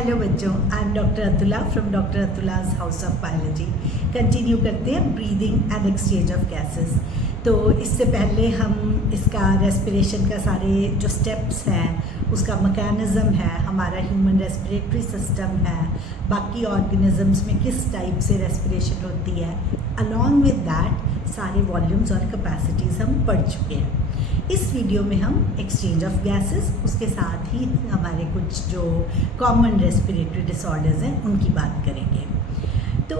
Hello बच्चों, I am doctor Atula from doctor Atula's house of biology. Continue करते हैं breathing and exchange of gases. तो इससे पहले हम इसका रेस्पिरेशन का सारे जो स्टेप्स हैं, उसका मैकेनिज़्म है, हमारा ह्यूमन रेस्पिरेटरी सिस्टम है, बाकी ऑर्गेनिजम्स में किस टाइप से रेस्पिरेशन होती है, अलॉन्ग विद दैट सारे वॉल्यूम्स और कैपेसिटीज़ हम पढ़ चुके हैं। इस वीडियो में हम एक्सचेंज ऑफ गैसेस, उसके साथ ही हमारे कुछ जो कॉमन रेस्पिरेटरी डिसऑर्डर्स हैं उनकी बात करेंगे। तो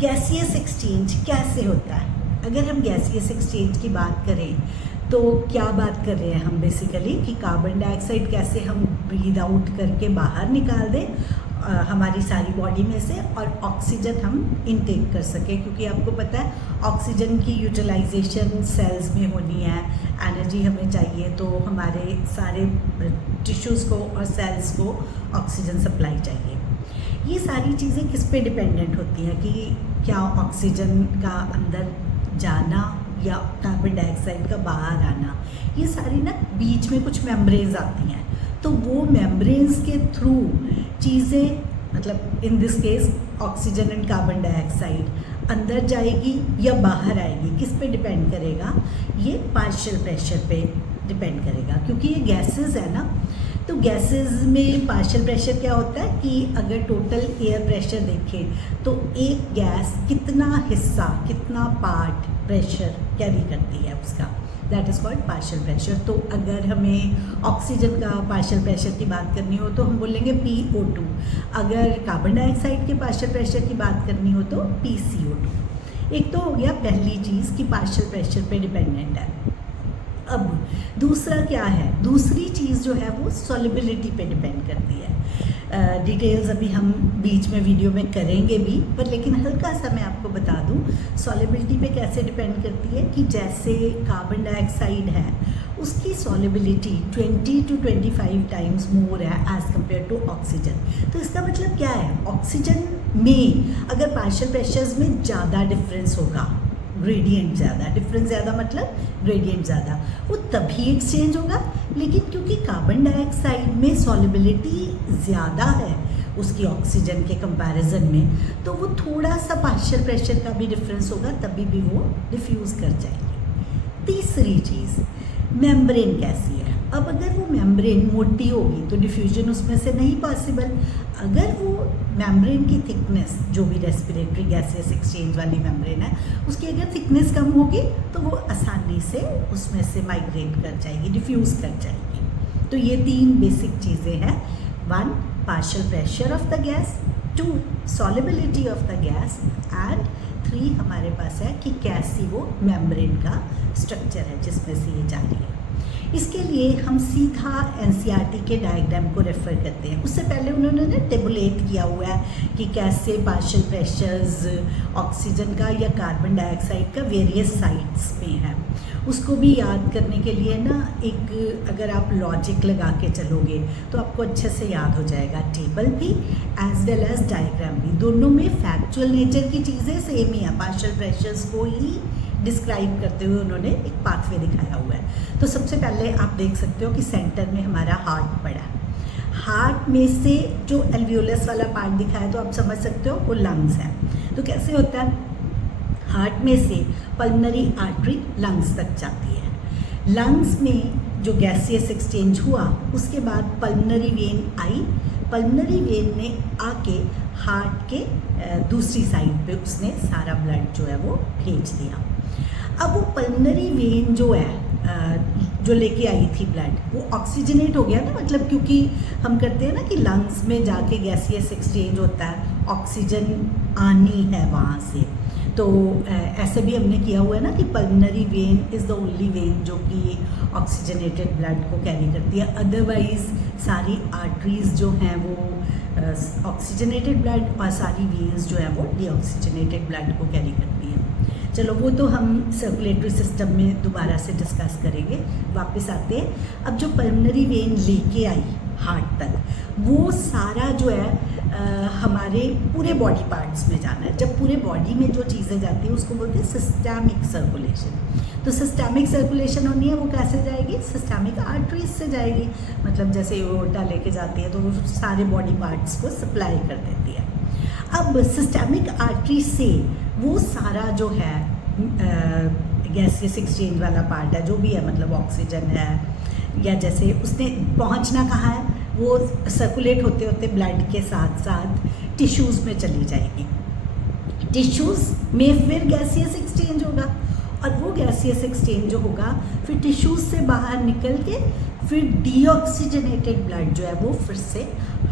गैसियस एक्सचेंज कैसे होता है? अगर हम गैसियस एक्सचेंज की बात करें तो क्या बात कर रहे हैं हम बेसिकली कि कार्बन डाइऑक्साइड कैसे हम ब्रीद आउट करके बाहर निकाल दें हमारी सारी बॉडी में से, और ऑक्सीजन हम इनटेक कर सकें, क्योंकि आपको पता है ऑक्सीजन की यूटिलाइजेशन सेल्स में होनी है, एनर्जी हमें चाहिए, तो हमारे सारे टिश्यूज़ को और सेल्स को ऑक्सीजन सप्लाई चाहिए। ये सारी चीज़ें किस पे डिपेंडेंट होती हैं कि क्या ऑक्सीजन का अंदर जाना या कार्बन डाइऑक्साइड का बाहर आना, ये सारी ना बीच में कुछ मेम्ब्रेन्स आती हैं, तो वो मेम्ब्रेन्स के थ्रू चीज़ें, मतलब in this case oxygen and carbon dioxide अंदर जाएगी या बाहर आएगी, किस पे डिपेंड करेगा? ये पार्शियल प्रेशर पे डिपेंड करेगा, क्योंकि ये गैसेस है ना। तो गैसेस में पार्शियल प्रेशर क्या होता है कि अगर टोटल एयर प्रेशर देखें तो एक गैस कितना हिस्सा, कितना पार्ट प्रेशर कैरी करती है उसका, that is called partial pressure. तो अगर हमें ऑक्सीजन का पार्शियल प्रेशर की बात करनी हो तो हम बोलेंगे PO2, अगर कार्बन डाइऑक्साइड के पार्शियल प्रेशर की बात करनी हो तो PCO2। एक तो हो गया पहली चीज़ कि पार्शियल प्रेशर पे डिपेंडेंट है। अब दूसरा क्या है? दूसरी चीज़ जो है वो सॉल्युबिलिटी पे डिपेंड करती है। डिटेल्स अभी हम बीच में वीडियो में करेंगे भी, पर लेकिन हल्का सा मैं आपको बता दूं सॉल्युबिलिटी पे कैसे डिपेंड करती है कि जैसे कार्बन डाइऑक्साइड है उसकी सॉल्युबिलिटी 20 to 25 टाइम्स मोर है एज़ कम्पेयर टू ऑक्सीजन। तो इसका मतलब क्या है? ऑक्सीजन में अगर पार्शियल प्रेशर्स में ज़्यादा डिफरेंस होगा, ग्रेडियंट ज़्यादा, डिफरेंस ज़्यादा मतलब ग्रेडियंट ज़्यादा, वो तभी एक्सचेंज होगा। लेकिन क्योंकि कार्बन डाइऑक्साइड में सॉल्युबिलिटी ज़्यादा है उसकी ऑक्सीजन के कंपैरिजन में, तो वो थोड़ा सा पार्शियल प्रेशर का भी डिफरेंस होगा, तभी भी वो डिफ्यूज़ कर जाएगी। तीसरी चीज़, मेम्ब्रेन कैसी है? अब अगर वो मेम्ब्रेन मोटी होगी तो डिफ्यूजन उसमें से नहीं पॉसिबल। अगर वो मेम्ब्रेन की थिकनेस, जो भी रेस्पिरेटरी गैसेस एक्सचेंज वाली मेम्ब्रेन है, उसकी अगर थिकनेस कम होगी तो वो आसानी से उसमें से माइग्रेट कर जाएगी, डिफ्यूज़ कर जाएगी। तो ये तीन बेसिक चीज़ें हैं। 1 partial pressure of the gas, 2 solubility of the gas, and 3 हमारे पास है कि कैसी वो मेम्ब्रेन का स्ट्रक्चर है जिसमें से ये जा रही है। इसके लिए हम सीधा NCERT के डायग्राम को रेफ़र करते हैं। उससे पहले उन्होंने टेबुलेट किया हुआ है कि कैसे पार्शियल प्रेशर्स ऑक्सीजन का या कार्बन डाइऑक्साइड का वेरियस साइट्स में है। उसको भी याद करने के लिए ना एक अगर आप लॉजिक लगा के चलोगे तो आपको अच्छे से याद हो जाएगा। टेबल भी एज वेल एज डायग्राम भी, दोनों में फैक्चुअल नेचर की चीज़ें सेम ही है। पार्शियल प्रेशर्स को ही डिस्क्राइब करते हुए उन्होंने एक पाथवे दिखाया हुआ है। तो सबसे पहले आप देख सकते हो कि सेंटर में हमारा हार्ट पड़ा है। हार्ट में से जो एल्वियोलस वाला पार्ट दिखा है तो आप समझ सकते हो वो लंग्स है। तो कैसे होता है? हार्ट में से पल्मनरी आर्टरी लंग्स तक जाती है। लंग्स में जो गैसियस एक्सचेंज हुआ उसके बाद pulmonary when I, pulmonary when ने आके हार्ट के दूसरी साइड पे उसने सारा ब्लड जो है वो भेज दिया। अब वो पल्मनरी वेन जो है जो लेके आई थी ब्लड, वो ऑक्सीजनेट हो गया ना, मतलब क्योंकि हम करते हैं ना कि लंग्स में जाके गैसियस एक्सचेंज होता है, ऑक्सीजन आनी है वहाँ से। तो ऐसे भी हमने किया हुआ है ना कि pulmonary when is the only when जो कि ऑक्सीजनेटेड ब्लड को कैरी करती है। अदरवाइज सारी आर्टरीज जो हैं वो ऑक्सीजनेटेड ब्लड और सारी वेन्स जो है वो डीऑक्सीजनेटेड ब्लड को कैरी करती हैं। चलो वो तो हम सर्कुलेटरी सिस्टम में दोबारा से डिस्कस करेंगे। वापस आते हैं, अब जो पल्मनरी वेन लेके आई हार्ट तक, वो सारा जो है हमारे पूरे बॉडी पार्ट्स में जाना है। जब पूरे बॉडी में जो चीज़ें जाती हैं उसको बोलते हैं सिस्टमिक सर्कुलेशन। तो सिस्टमिक सर्कुलेशन होनी है, वो कैसे जाएगी? सिस्टमिक आर्टरीज से जाएगी। मतलब जैसे एओर्टा लेके जाती है तो वो सारे बॉडी पार्ट्स को सप्लाई कर देती है। अब सिस्टमिक आर्टरी से वो सारा जो है गैसियस एक्सचेंज वाला पार्ट है, जो भी है, मतलब ऑक्सीजन है या जैसे उसने पहुंचना कहाँ है, वो सर्कुलेट होते होते ब्लड के साथ साथ टिश्यूज़ में चली जाएगी। टिश्यूज़ में फिर गैसियस एक्सचेंज होगा और वो गैसियस एक्सचेंज जो होगा फिर टिश्यूज़ से बाहर निकल के फिर डीऑक्सीजनेटेड ब्लड जो है वो फिर से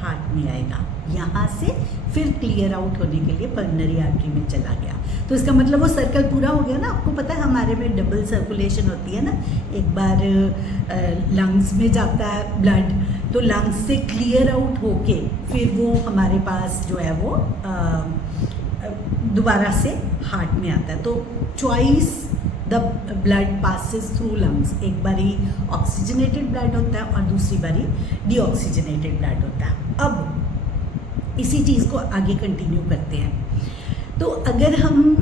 हार्ट में आएगा। यहाँ से फिर क्लियर आउट होने के लिए पल्मोनरी आर्टरी में चला गया। तो इसका मतलब वो सर्कल पूरा हो गया ना। आपको पता है हमारे में डबल सर्कुलेशन होती है ना, एक बार लंग्स में जाता है ब्लड, तो लंग्स से क्लियर आउट होके फिर वो हमारे पास जो है वो दोबारा से हार्ट में आता है। तो twice the blood passes through lungs, एक बारी ऑक्सीजनेटेड ब्लड होता है और दूसरी बारी डीऑक्सीजनेटेड ब्लड होता है। अब इसी चीज़ को आगे कंटिन्यू करते हैं। तो अगर हम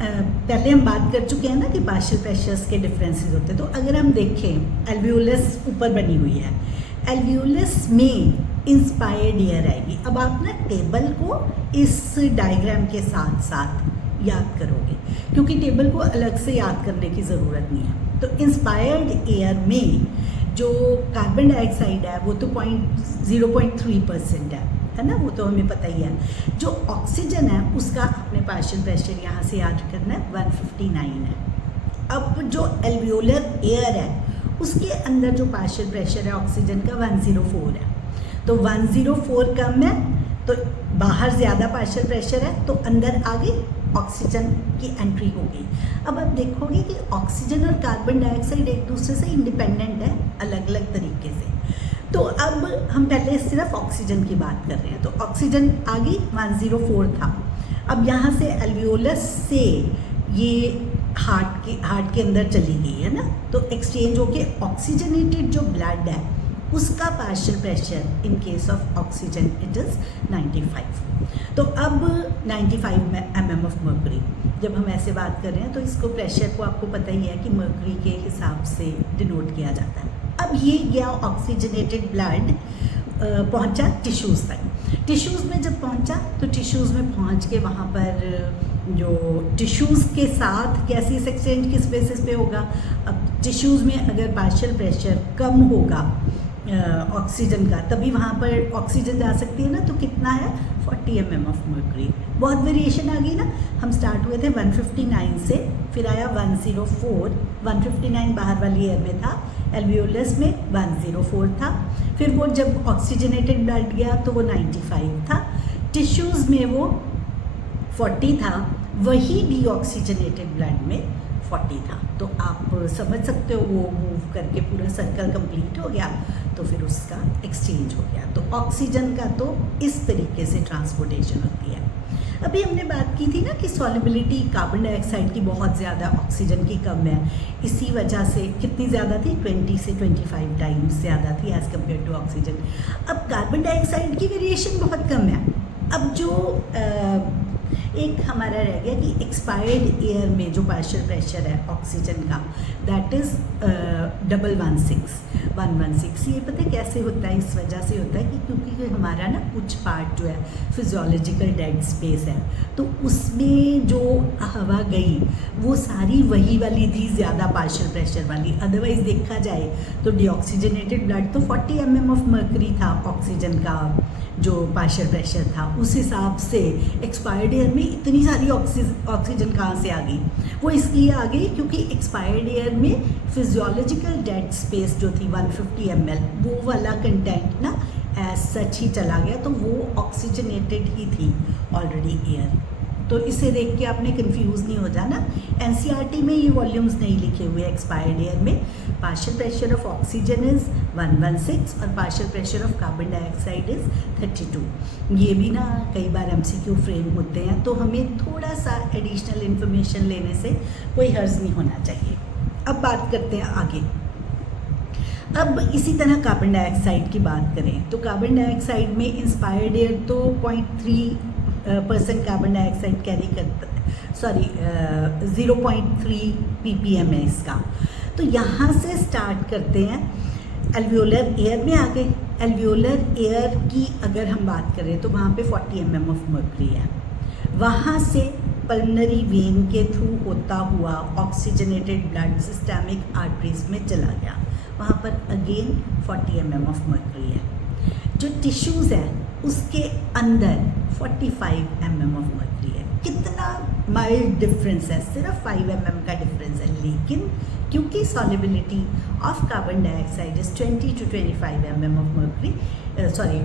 पहले हम बात कर चुके हैं ना कि पार्शियल प्रेशर्स के डिफरेंसेस होते हैं। तो अगर हम देखें एल्वियोलस ऊपर बनी हुई है, एल्वियोलस में इंस्पायर्ड एयर आएगी। अब आप ना टेबल को इस डायग्राम के साथ साथ याद करोगे, क्योंकि टेबल को अलग से याद करने की ज़रूरत नहीं है। तो इंस्पायर्ड एयर में जो कार्बन डाइऑक्साइड है वो तो 0.3% है ना, वो तो हमें पता ही है। जो ऑक्सीजन है उसका अपने पार्शियल प्रेशर यहाँ से याद करना है 159 है। अब जो एल्वियोलर एयर है उसके अंदर जो पार्शियल प्रेशर है ऑक्सीजन का 104 है। तो 104 कम है तो बाहर ज़्यादा पार्शियल प्रेशर है, तो अंदर आगे ऑक्सीजन की एंट्री होगी। अब आप देखोगे कि ऑक्सीजन और कार्बन डाइऑक्साइड एक दूसरे से इंडिपेंडेंट है अलग अलग तरीके से। तो अब हम पहले सिर्फ ऑक्सीजन की बात कर रहे हैं। तो ऑक्सीजन आगे 104 था। अब यहाँ से एल्वियोलस से ये हार्ट के अंदर चली गई है ना, तो एक्सचेंज होके ऑक्सीजनेटेड जो ब्लड है उसका partial pressure in case of oxygen it is 95। तो अब 95 mm ऑफ मर्करी, जब हम ऐसे बात कर रहे हैं तो इसको प्रेशर को आपको पता ही है कि मर्करी के हिसाब से डिनोट किया जाता है। अब ये गया ऑक्सीजनेटेड ब्लड पहुंचा टिश्यूज़ तक। टिश्यूज़ में जब पहुंचा तो टिश्यूज़ में पहुंच के वहाँ पर जो टिश्यूज़ के साथ गैसियस एक्सचेंज किस बेसिस पे होगा? अब टिश्यूज़ में अगर पार्शियल प्रेशर कम होगा ऑक्सीजन का, तभी वहाँ पर ऑक्सीजन जा सकती है ना। तो कितना है? 40 mm ऑफ मर्करी। बहुत वेरिएशन आ गई ना। हम स्टार्ट हुए थे 159 से, फिर आया 104, 159 बाहर वाली एयर में था, एल्वियोलस में 104 था, फिर वो जब ऑक्सीजनेटेड ब्लड गया तो वो 95 था, टिश्यूज़ में वो 40 था, वही डीऑक्सीजनेटेड ब्लड में 40 था। तो आप समझ सकते हो वो मूव करके पूरा सर्कल कंप्लीट हो गया तो फिर उसका एक्सचेंज हो गया। तो ऑक्सीजन का तो इस तरीके से ट्रांसपोर्टेशन होती है। अभी हमने बात की थी ना कि सॉल्युबिलिटी कार्बन डाइऑक्साइड की बहुत ज़्यादा, ऑक्सीजन की कम है। इसी वजह से कितनी ज़्यादा थी? 20 से 25 टाइम्स ज़्यादा थी एज़ कम्पेयर टू ऑक्सीजन। अब कार्बन डाइऑक्साइड की वेरिएशन बहुत कम है। अब जो एक हमारा रह गया कि एक्सपायर्ड एयर में जो पार्शियल प्रेशर है ऑक्सीजन का दैट इज़ 116। ये पता है कैसे होता है? इस वजह से होता है कि क्योंकि हमारा ना कुछ पार्ट जो है फिजियोलॉजिकल डेड स्पेस है, तो उसमें जो हवा गई वो सारी वही वाली थी ज़्यादा पार्शियल प्रेशर वाली। अदरवाइज़ देखा जाए तो डीऑक्सीजनेटेड ब्लड तो 40 mm ऑफ मर्करी था ऑक्सीजन का जो पार्शियल प्रेशर था, उस हिसाब से एक्सपायर्ड एयर में इतनी सारी ऑक्सीजन कहाँ से आ गई? वो इसलिए आ गई क्योंकि एक्सपायर्ड एयर में फिजियोलॉजिकल डेड स्पेस जो थी 150 ml वो वाला कंटेंट ना एज सच ही चला गया, तो वो ऑक्सीजनेटेड ही थी ऑलरेडी एयर। तो इसे देख के आपने कंफ्यूज नहीं हो जाना। एनसीईआरटी में ये वॉल्यूम्स नहीं लिखे हुए। एक्सपायर्ड एयर में partial pressure of oxygen is 116 और partial pressure of carbon dioxide is 32। ये भी ना कई बार एमसीक्यू फ्रेम होते हैं, तो हमें थोड़ा सा एडिशनल इन्फॉर्मेशन लेने से कोई हर्ज नहीं होना चाहिए। अब बात करते हैं आगे। अब इसी तरह कार्बन डाइऑक्साइड की बात करें तो कार्बन डाइऑक्साइड में इंस्पायर्ड एयर तो 0.3% कार्बन डाइऑक्साइड कैरी करता है, सॉरी 0.3 ppm है इसका। तो यहाँ से स्टार्ट करते हैं, एल्वियोलर एयर में आ गए। एल्वियोलर एयर की अगर हम बात करें तो वहाँ पे 40 mm ऑफ मर्क्यूरी है। वहाँ से पल्मनरी वेन के थ्रू होता हुआ ऑक्सीजनेटेड ब्लड सिस्टमिक आर्टरीज में चला गया, वहाँ पर अगेन 40 mm ऑफ मर्क्यूरी है। जो टिश्यूज़ है उसके अंदर 45 mm ऑफ मर्क्यूरी है। कितना माइल्ड डिफरेंस है, सिर्फ 5 mm का डिफरेंस है, लेकिन क्योंकि solubility of carbon dioxide is 20 to 25 mm of mercury,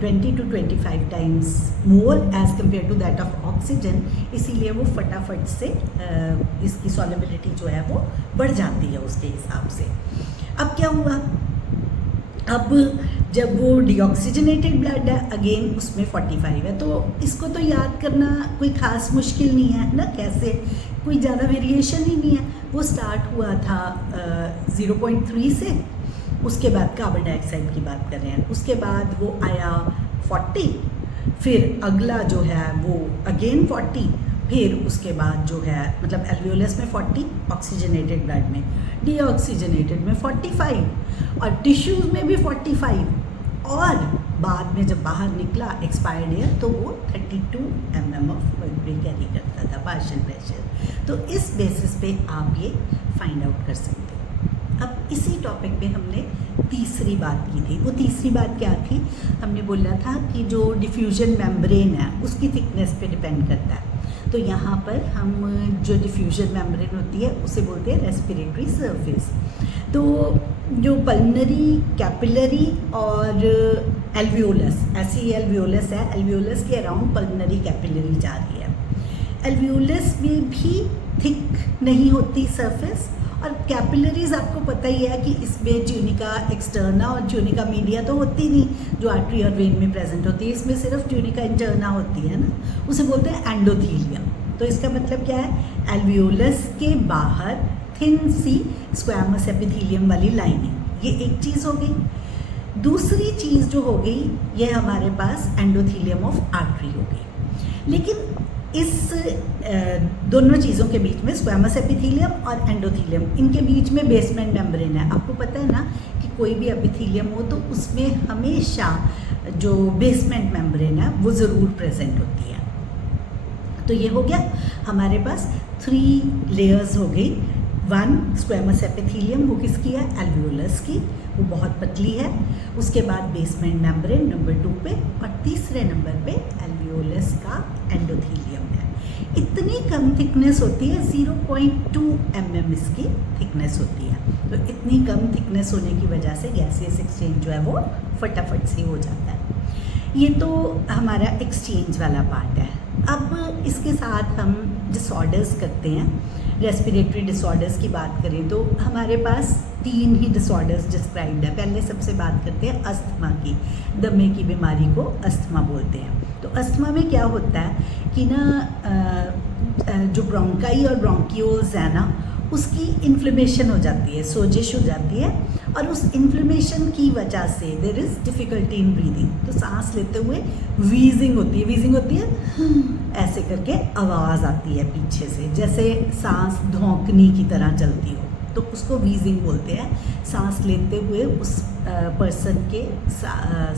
20 to 25 times more as compare to that of oxygen, इसीलिए वो फटाफट से इसकी सॉल्युबिलिटी जो है वो बढ़ जाती है उसके हिसाब से। अब क्या हुआ, अब जब वो डीऑक्सीजनेटेड ब्लड है अगेन उसमें 45 है, तो इसको तो याद करना कोई ख़ास मुश्किल नहीं है ना, कैसे कोई ज़्यादा वेरिएशन ही नहीं है। वो स्टार्ट हुआ था 0.3 से, उसके बाद कार्बन डाइऑक्साइड की बात कर रहे हैं, उसके बाद वो आया 40, फिर अगला जो है वो अगेन 40, फिर उसके बाद जो है मतलब एल्वियोलस में 40, ऑक्सीजनेटेड ब्लड में, डीऑक्सीजनेटेड में 45 और टिश्यूज़ में भी 45, और बाद में जब बाहर निकला एक्सपायर्ड एयर तो वो 32 mm ऑफ मर्क्यूरी कैरी करता था पार्शियल प्रेशर। तो इस बेसिस पे आप ये फाइंड आउट कर सकते हो। अब इसी टॉपिक पे हमने तीसरी बात की थी। वो तीसरी बात क्या थी, हमने बोला था कि जो डिफ्यूजन मेम्ब्रेन है उसकी थिकनेस पे डिपेंड करता है। तो यहाँ पर हम जो डिफ्यूजन मेम्ब्रेन होती है उसे बोलते हैं रेस्पिरेटरी सरफेस। तो जो पल्मनरी, कैपिलरी और एल्वियोलस, ऐसी एल्वियोलस है, एल्वियोलस के अराउंड पल्मनरी कैपिलरी जा रही है। एल्वियोलस में भी थिक नहीं होती सरफेस, और कैपिलरीज आपको पता ही है कि इसमें ट्यूनिका एक्सटर्ना और ट्यूनिका मीडिया तो होती नहीं, जो आर्टरी और वेन में प्रेजेंट होती है। इसमें सिर्फ ट्यूनिका इंटरना होती है ना, उसे बोलते हैं एंडोथीलियम। तो इसका मतलब क्या है, एल्वियोलस के बाहर थिन सी स्क्वैमस एपिथेलियम वाली लाइनिंग, ये एक चीज़ हो गई। दूसरी चीज़ जो हो गई ये हमारे पास एंडोथीलियम ऑफ आर्टरी हो गई। लेकिन इस दोनों चीज़ों के बीच में स्क्वैमस एपिथेलियम और एंडोथीलियम, इनके बीच में बेसमेंट मेम्ब्रेन है। आपको पता है ना कि कोई भी एपिथेलियम हो तो उसमें हमेशा जो बेसमेंट मेम्ब्रेन है वो ज़रूर प्रेजेंट होती है। तो ये हो गया हमारे पास 3 लेयर्स हो गई। 1 स्क्वैमस एपिथेलियम, वो किसकी है, एल्वियोलस की, वो बहुत पतली है। उसके बाद बेसमेंट मेम्ब्रेन नंबर 2 पे, और तीसरे नंबर पे एल्वियोलस का एंडोथीलियम है। इतनी कम थिकनेस होती है, 0.2 mm इसकी थिकनेस होती है। तो इतनी कम थिकनेस होने की वजह से गैसियस एक्सचेंज जो है वो फटाफट से हो जाता है। ये तो हमारा एक्सचेंज वाला पार्ट है। अब इसके साथ हम डिसऑर्डर्स करते हैं। रेस्पिरेटरी डिसऑर्डर्स की बात करें तो हमारे पास 3 ही डिसऑर्डर्स डिस्क्राइब्ड है। पहले सबसे बात करते हैं अस्थमा की। दमे की बीमारी को अस्थमा बोलते हैं। तो अस्थमा में क्या होता है कि ना जो ब्रोंकाई और ब्रोंकियोल्स है ना, उसकी इन्फ्लेमेशन हो जाती है, सोजिश हो जाती है, और उस इन्फ्लेमेशन की वजह से there is difficulty in breathing. तो सांस लेते हुए वीजिंग होती है, वीजिंग होती है ऐसे करके आवाज़ आती है पीछे से, जैसे सांस धौंकनी की तरह चलती हो, तो उसको वीजिंग बोलते हैं। सांस लेते हुए उस पर्सन के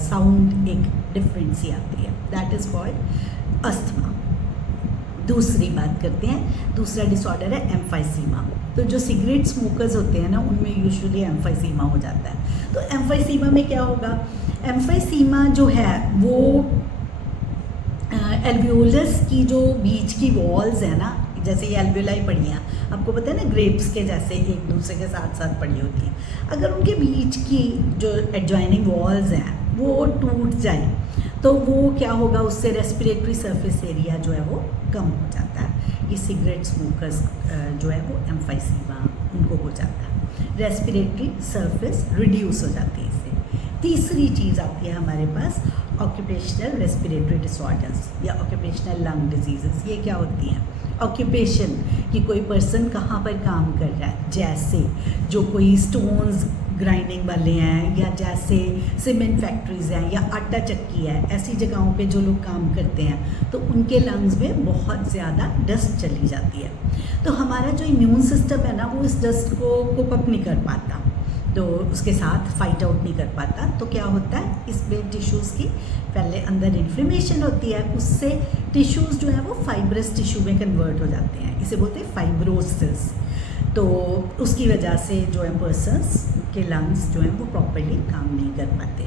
साउंड एक डिफरेंट सी आती है, दैट इज़ कॉल्ड अस्थमा। दूसरी बात करते हैं, दूसरा डिसऑर्डर है एम्फाइसीमा। तो जो सिगरेट स्मोकर्स होते हैं ना, उनमें यूजुअली एम्फाइसीमा हो जाता है। तो एम्फाइसीमा में क्या होगा, एम्फाइसीमा जो है वो एल्वियोलस की जो बीच की वॉल्स है ना, जैसे ये एल्वियोलाई पड़ी हैं, आपको पता है ना ग्रेप्स के जैसे एक दूसरे के साथ साथ पड़ी होती हैं। अगर उनके बीच की जो एडजॉइनिंग वॉल्स हैं वो टूट जाएं तो वो क्या होगा, उससे रेस्पिरेटरी सरफेस एरिया जो है वो कम हो जाता है। ये सिगरेट स्मोकर्स जो है वो एम्फाइसीमा उनको हो जाता है, रेस्पिरेटरी सरफेस रिड्यूस हो जाती है इससे। तीसरी चीज़ आती है हमारे पास ऑक्यूपेशनल रेस्पिरेटरी डिसऑर्डर्स या ऑक्यूपेशनल लंग डिजीज़ेस। ये क्या होती हैं, ऑक्यूपेशन कि कोई पर्सन कहाँ पर काम कर रहा है, जैसे जो कोई स्टोन्स ग्राइंडिंग वाले हैं या जैसे सीमेंट फैक्ट्रीज़ हैं या आटा चक्की है, ऐसी जगहों पे जो लोग काम करते हैं तो उनके लंग्स में बहुत ज़्यादा डस्ट चली जाती है। तो हमारा जो इम्यून सिस्टम है ना वो इस डस्ट को कोप अप नहीं कर पाता, तो उसके साथ फाइट आउट नहीं कर पाता। तो क्या होता है, इसमें टिश्यूज़ की पहले अंदर इन्फ्लेमेशन होती है, उससे टिश्यूज़ जो है वो फाइब्रस टिश्यू में कन्वर्ट हो जाते हैं, इसे बोलते हैं फाइब्रोसिस। तो उसकी वजह से जो है पर्सन्स के लंग्स जो हैं वो प्रॉपर्ली काम नहीं कर पाते।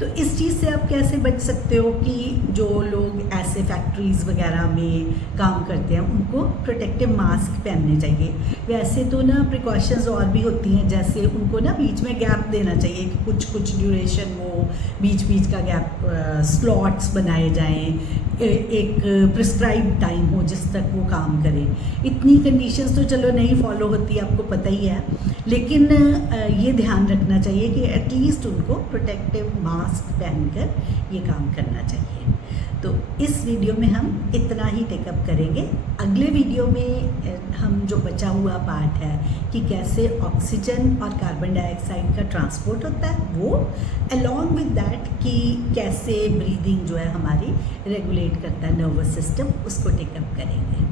तो इस चीज़ से आप कैसे बच सकते हो कि जो लोग ऐसे फैक्ट्रीज़ वगैरह में काम करते हैं उनको प्रोटेक्टिव मास्क पहनने चाहिए। वैसे तो ना प्रिकॉशंस और भी होती हैं, जैसे उनको ना बीच में गैप देना चाहिए कि कुछ ड्यूरेशन वो बीच बीच का गैप स्लॉट्स बनाए जाएं, एक प्रिस्क्राइब टाइम हो जिस तक वो काम करें। इतनी कंडीशंस तो चलो नहीं फॉलो होती, आपको पता ही है, लेकिन ये ध्यान रखना चाहिए कि एटलीस्ट उनको प्रोटेक्टिव मास्क पहनकर ये काम करना चाहिए। तो इस वीडियो में हम इतना ही टेकअप करेंगे। अगले वीडियो में हम जो बचा हुआ पार्ट है कि कैसे ऑक्सीजन और कार्बन डाइऑक्साइड का ट्रांसपोर्ट होता है वो, अलॉन्ग विद दैट कि कैसे ब्रीदिंग जो है हमारी रेगुलेट करता है नर्वस सिस्टम, उसको टेकअप करेंगे।